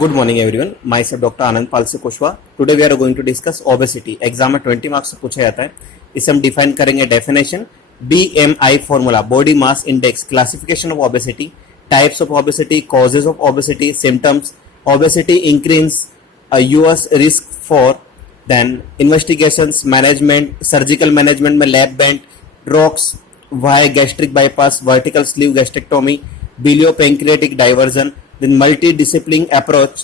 Good morning everyone. Myself Dr. Anand Palse Kushwa. Today we are going to discuss obesity. Exam में 20 marks से पूछा जाता है. इसे हम डिफाइन करेंगे. Definition, BMI formula, body mass index, classification of obesity, types of obesity, causes of obesity, symptoms, obesity increases risk for, then investigations, management, surgical management में lap band, Roux, Y gastric bypass, vertical sleeve gastrectomy, biliopancreatic diversion, then multidisciplinary approach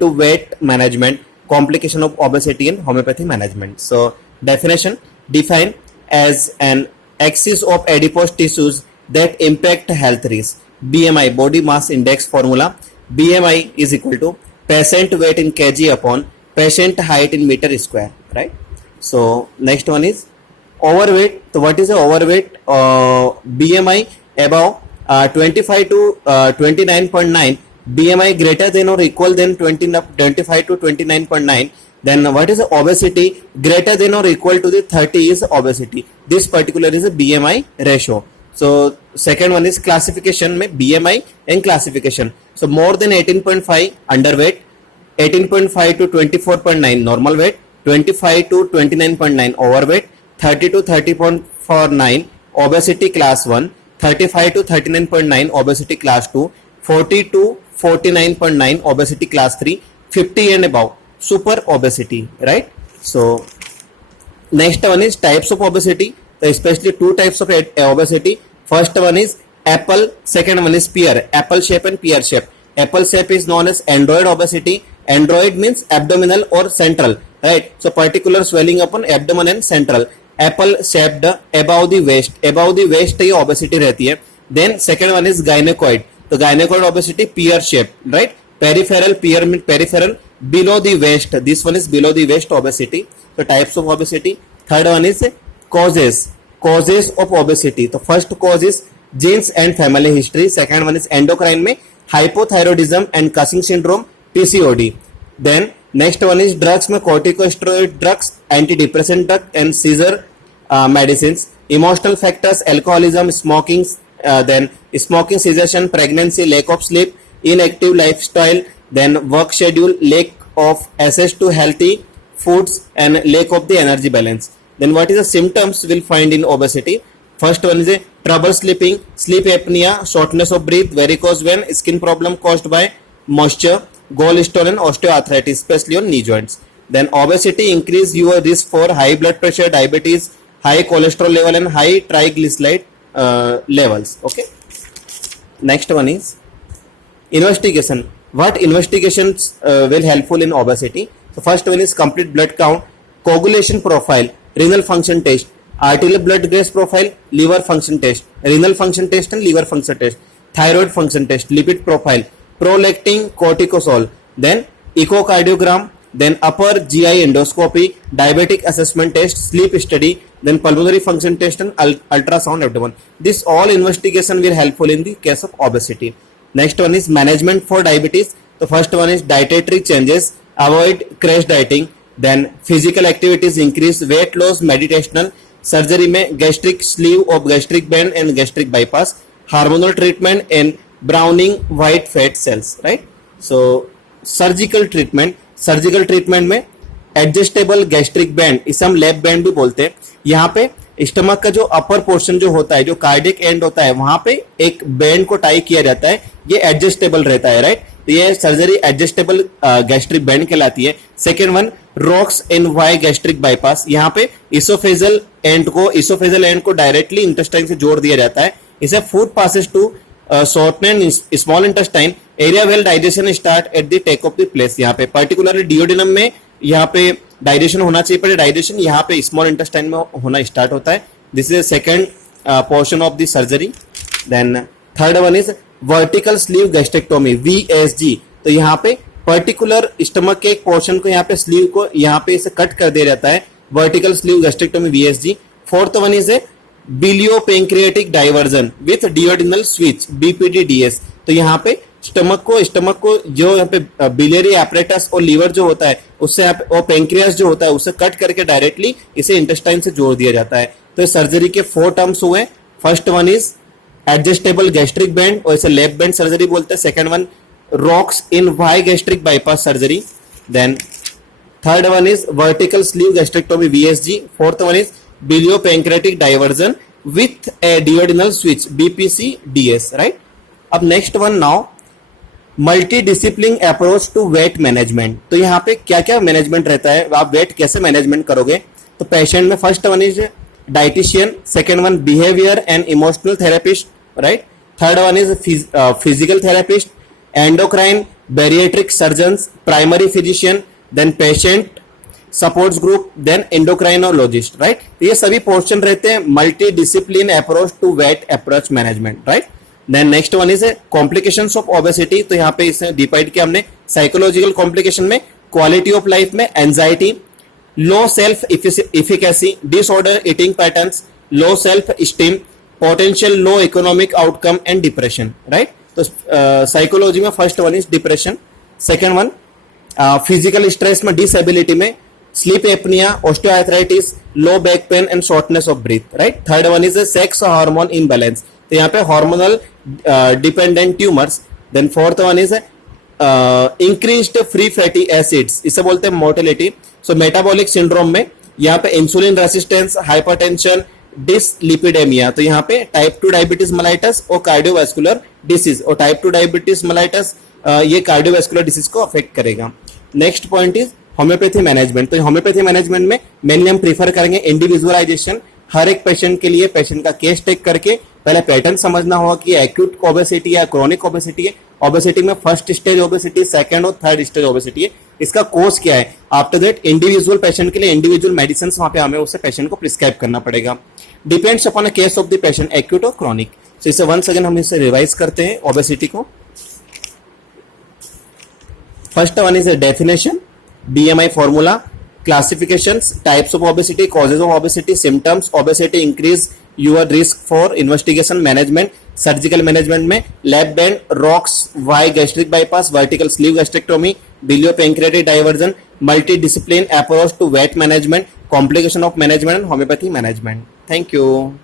to weight management, complication of obesity and homeopathy management. So definition, define as an axis of adipose tissues that impact health risk. BMI, body mass index formula, BMI is equal to patient weight in kg upon patient height in meter square, right? So next one is overweight. So what is the overweight? BMI above 25 to 29.9, BMI greater than or equal than 25 to 29.9. Then what is the obesity? Greater than or equal to the 30 is obesity. This particular is a BMI ratio. So second one is classification में BMI and classification. So more than 18.5 underweight, 18.5 to 24.9 normal weight, 25 to 29.9 overweight, 30 to 30.49 obesity class 1, 35 to 39.9 obesity class 2, 40 to 49.9 obesity class 3, 50 and above super obesity, right? So next one is types of obesity. So especially two types of obesity. First one is apple, second one is pear. Apple shape and pear shape. Apple shape is known as android obesity. Android means abdominal or central, right? So particular swelling upon abdomen and central. Apple shaped about the waist ये obesity रहती है. Then second one is gynaecoid. तो gynaecoid obesity pear shape, right? Peripheral, pear mean peripheral, below the waist, this one is below the waist obesity. तो types of obesity. Third one is causes of obesity. तो first cause is genes and family history. Second one is endocrine में hypothyroidism and Cushing syndrome, PCOD. Then next one is drugs में corticosteroid drugs, antidepressant drug and seizure medicine. Emotional factors, alcoholism, smoking, then smoking, cessation, pregnancy, lack of sleep, inactive lifestyle, then work schedule, lack of access to healthy foods and lack of the energy balance. Then what is the symptoms we'll find in obesity? First one is a trouble sleeping, sleep apnea, shortness of breath, varicose vein, skin problem caused by moisture, gallstone and osteoarthritis, especially on knee joints. Then obesity increase your risk for high blood pressure, diabetes, high cholesterol level and high triglyceride levels. Okay. Next one is investigation. What investigations will helpful in obesity? So first one is complete blood count, coagulation profile, renal function test, arterial blood gas profile, liver function test, renal function test and liver function test, thyroid function test, lipid profile, prolactin, cortisol, then echocardiogram, then upper GI endoscopy, diabetic assessment test, sleep study, then pulmonary function test and ultrasound abdomen. This all investigation will helpful in the case of obesity. Next one is management for diabetes. The first one is dietary changes, avoid crash dieting, then physical activities increase, weight loss, meditational, surgery में gastric sleeve of gastric band and gastric bypass, hormonal treatment and browning white fat cells, right? So surgical treatment में adjustable gastric band, इसे हम lap band भी बोलते हैं. यहाँ पे stomach का जो अपर पोर्शन जो होता है, जो कार्डियक एंड होता है, वहां पे एक बैंड को टाई किया जाता है, ये एडजस्टेबल रहता है, राइट? तो ये सर्जरी एडजस्टेबल गैस्ट्रिक बैंड कहलाती है. Second one roux en Y gastric bypass. यहाँ पे इसोफेजल एंड को डायरेक्टली इंटेस्टाइन से जोड़ दिया जाता है. इसे food passes to shorten small intestine, area well digestion start at the take off the place. यहाँ पे पर्टिकुलरली डिओडिनम में यहाँ पे डाइजेशन होना चाहिए, पर डाइजेशन यहाँ पे स्मॉल इंटेस्टाइन में होना स्टार्ट होता है. This is second portion of the surgery. Then third one is vertical sleeve gastrectomy, VSG. तो यहाँ पे पर्टिकुलर स्टमक के एक पोर्शन को यहाँ पे स्लीव को यहाँ पे इसे कट कर दिया जाता है, vertical sleeve gastrectomy, VSG. Fourth one is a biliopancreatic diversion with duodenal switch, BPDDS. तो यहाँ पे स्टमक को जो यहाँ पे बिलियरी एपरेटस और लीवर जो होता है उससे और पेंक्रियास जो होता है उससे कट करके डायरेक्टली इसे इंटेस्टाइन से जोड़ दिया जाता है. तो सर्जरी के 4 टर्म्स हुए. First one is adjustable gastric band और इसे लेफ्ट बैंड सर्जरी बोलते हैं. Second one rocks in Y gastric bypass surgery. Then third one is vertical sleeve gastrectomy VSG. Fourth one is biliopancreatic diversion with a duodenal switch BPC DS, right? अब next one now multi discipline approach to weight management. तो यहाँ पे क्या क्या management रहता है, आप wait कैसे मैनेजमेंट करोगे. तो पेशेंट में first one is dietitian, second one behaviour and emotional therapist, right. Third one is physical therapist, endocrine, bariatric surgeons, primary physician, then patient supports group, then endocrinologist, right. ये सभी portion रहते हैं multi discipline approach to weight approach management, right. Then next one is complications of obesity. तो यहाँ पे इसे divide किया हमने साइकोलॉजिकल कॉम्प्लिकेशन में, क्वालिटी ऑफ लाइफ में anxiety, low self efficacy, disorder eating patterns, low self esteem, potential low economic outcome and depression, right. तो psychology में first one is depression, second one physical stress में disability में sleep apnoea, osteoarthritis, low back pain and shortness of breath, right. Third one is sex hormone imbalance. तो यहाँ पे hormonal dependent tumours. Then fourth one is increased free fatty acids, इसे बोलते हैं mortality. सो metabolic syndrome में यहाँ पे insulin resistance, hypertension, dyslipidemia. तो यहाँ पे टाइप 2 डायबिटीज मेलाइटस और कार्डियोवास्कुलर डिसीज. और टाइप 2 डायबिटीज मेलाइटस ये कार्डियोवास्कुलर डिसीज को अफेक्ट करेगा. Next point is homeopathy management. तो होम्योपैथी मैनेजमेंट में मेनली हम प्रीफर करेंगे इंडिविजुअलाइजेशन. हर एक पेशेंट के लिए पेशेंट का केस टेक करके पहले पैटर्न समझना होगा कि एक्यूट ओबेसिटी या क्रोनिक ओबेसिटी है. ओबेसिटी में फर्स्ट स्टेज ओबेसिटी, सेकंड और थर्ड स्टेज ओबेसिटी है. इसका कोर्स क्या है. आफ्टर दैट इंडिविजुअल पेशेंट के लिए इंडिविजुअल मेडिसिन वहां पे हमें उससे पेशेंट को प्रिस्क्राइब करना पड़ेगा. Depends upon the case of the patient, acute और क्रोनिक. सो इसे वंस अगेन हम इसे रिवाइज करते हैं ओबेसिटी को. First one is a definition, BMI formula, classifications, types of obesity, causes of obesity, symptoms. Obesity increase your risk for investigation management, surgical management में lap band, rocks, Y gastric bypass, vertical sleeve gastrectomy, biliopancreatic diversion, multidiscipline approach to weight management, complication of management, homeopathy management. Thank you.